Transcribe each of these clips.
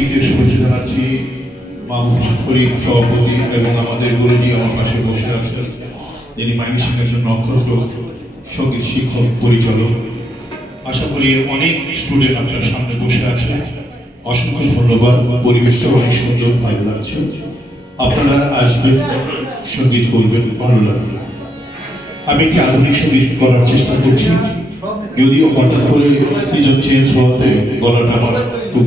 বিদেশ শুভেচ্ছা জানাচ্ছি মাহবুব শরীফ সভাপতি এবং আমাদের গুরুজি আমার পাশে বসে আছেন, যিনি মাইন সিং একজন নক্ষত্র সংগীত শিক্ষক, পরিচালক। আশা করি অনেক স্টুডেন্ট আপনার সামনে বসে আছে অসংখ্য ধন্যবাদ। পরিবেশটা অনেক সুন্দর, ভালো লাগছে। আপনারা আসবেন, সংগীত করবেন ভালো লাগবে। আমি একটি আধুনিক সংগীত করার চেষ্টা করছি। যদিও হঠাৎ করে সিজন চেঞ্জ হওয়াতে গলাটা আমার খুব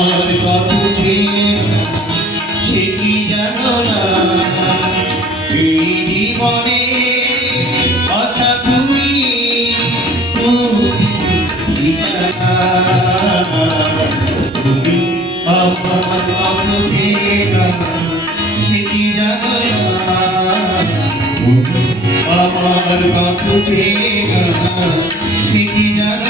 আমার অবধি সে কি জানো না? এই জীবনে আচ্ছা তুমি তুমি আমার অবধি সে কি জানো না? আমার অবধি সে কি জানো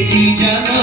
Baby,